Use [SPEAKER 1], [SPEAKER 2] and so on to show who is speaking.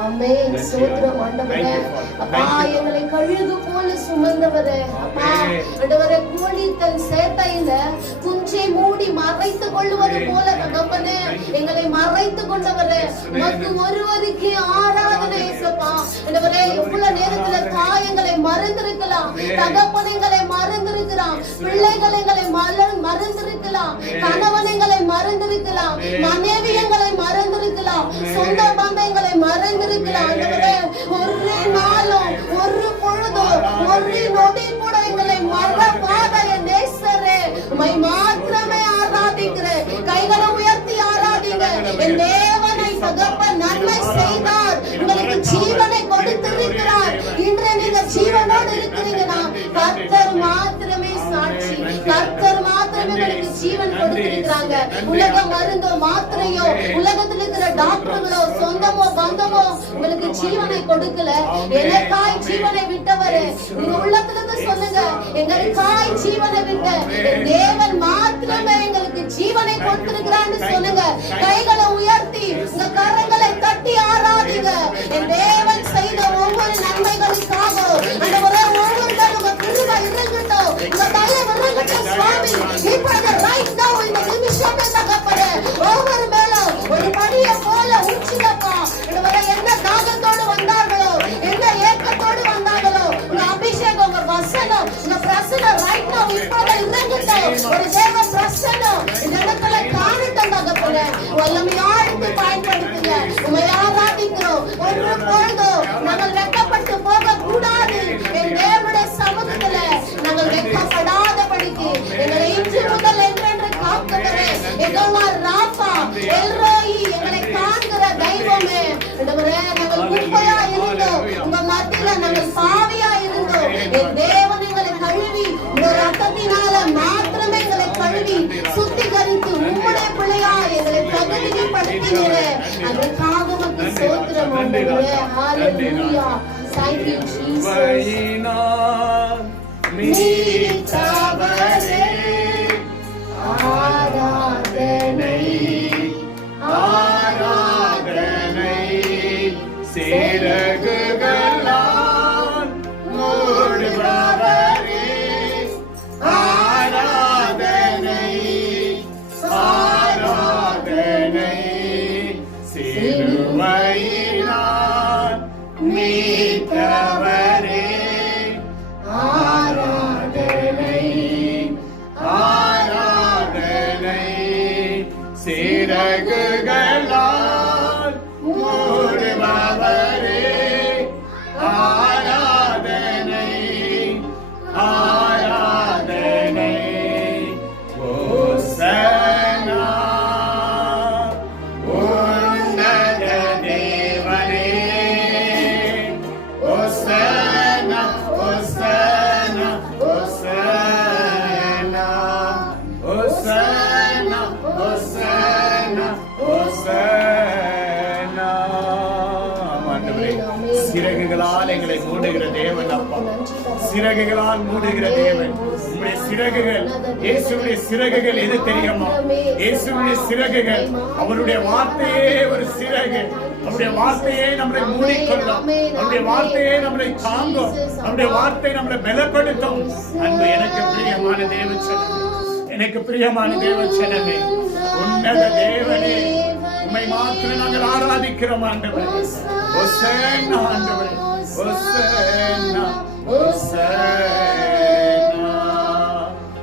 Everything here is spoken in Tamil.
[SPEAKER 1] Amen. Sotram, ஆண்டவரே
[SPEAKER 2] அப்பா. எங்களை கழுகு போல சுமந்தவரே. அப்பா. ஆண்டவரே கோழி தன் சேட்டையில குஞ்சை மூடி மறைத்து கொள்வது. போல தகப்பனே எங்களை மறைத்து கொண்டவரே. மக்கு ஒருவருக்கு ஆராதனை ஏசப்பா. ஆண்டவரே எவ்வளவு நேரத்துல தாயங்களை மறந்திருக்கலாம். தகப்பன் எங்களை மறந்திருக்கிறான். பிள்ளைகள் எங்களை மறந்திருக்கலாம். கணவன் எங்களை மறந்திருக்கலாம். மனைவி எங்களை உம்மை மாத்திரமே ஆராதிக்கிறேன். கைகளை உயர்த்தி ஆராதிங்க. என் தேவனை தகப்ப நன்மை செய்தார். உங்களுக்கு ஜீவனை கொடுத்திருக்கிறார். இன்று நீங்க ஜீவனோடு இருக்கிறீங்கன்னா கர்த்தர் மாத்திரமே சாட்சி. கர்த்தர் மாத்திரமே உங்களுக்கு ஜீவன் கொடுத்திருக்கிறாங்க. உலக மருந்தோ மாத்திரையோ உலகத்தில் இருக்கிற டாக்டர்களோ சொந்தமோ பந்தமோ உங்களுக்கு ஜீவனை கொடுக்கல. எனக்காய் ஜீவனை விட்டவரு. நீங்க உள்ளத்துல இருந்து சொல்லுங்க எங்களுக்காய் ஜீவனை விட்ட ஜீவனை கொடுத்திருக்கிறான்னு சொல்லுங்க. கைகளை உயர்த்தி உங்க கரங்களை தட்டி ஆராதிங்க. என் தேவன் செய்த ஒவ்வொரு நன்மைகளுக்காக ஆண்டவரே ஒவ்வொரு நாள் உங்க கிருபை இறங்கட்டும். உங்க தயை இறங்கட்டும் சுவாமி. இப்பொழுது ரைட் நவ இந்த நிமிஷமே தகப்பனே ஒவ்வொரு மேலும் ஒரு மணியை போல உச்சிதப்பா. ஆண்டவரே என்ன தாகத்தோடு வந்தார்களோ என்ன ஏக்கத்தோடு வந்தார்களோ உங்க அபிஷேகம் உங்க வசனம் உங்க பிரசனம் ரைட் நவ இப்பொழுது இறங்கட்டும். ஒரு தேவ பிரசனம். இந்த தகப்பனே வல்லமையாழ்த்து தகுதிப்படுத்தினீரே அதற்காக உமக்கு சோத்திரம் ஆண்டவரே. ஹalleluya thank you jesus.
[SPEAKER 1] மீட்டவரே
[SPEAKER 2] ஆராதனை
[SPEAKER 1] ஆராதனை சிறகுகளால் சிறகுகளால் எங்களை மூடுகிற தேவன் அப்பா. சிறகுகளால் மூடுகிற தேவன். உங்களுடைய சிறகுகள் இயேசுடைய சிறகுகள் எது தெரியுமா? இயேசுடைய சிறகுகள் அவருடைய வார்த்தையே ஒரு சிறகு. அவருடைய வார்த்தையே நம்மளை மூடிக்கொள்ளும். அவருடைய வார்த்தையே நம்மளை தாங்கும். அவருடைய வார்த்தை நம்மளை பலப்படுத்தும். அன்பு எனக்கு பிரியமான தேவச்சனமே எனக்கு பிரியமான தேவச்சனமே உன்னத தேவனே. நாமத்துல நாங்கள் ஆராதிக்கிறோம் ஆண்டவர் ஒசேன்னா ஆண்டவர் ஒசேன்னா ஒசேன்னா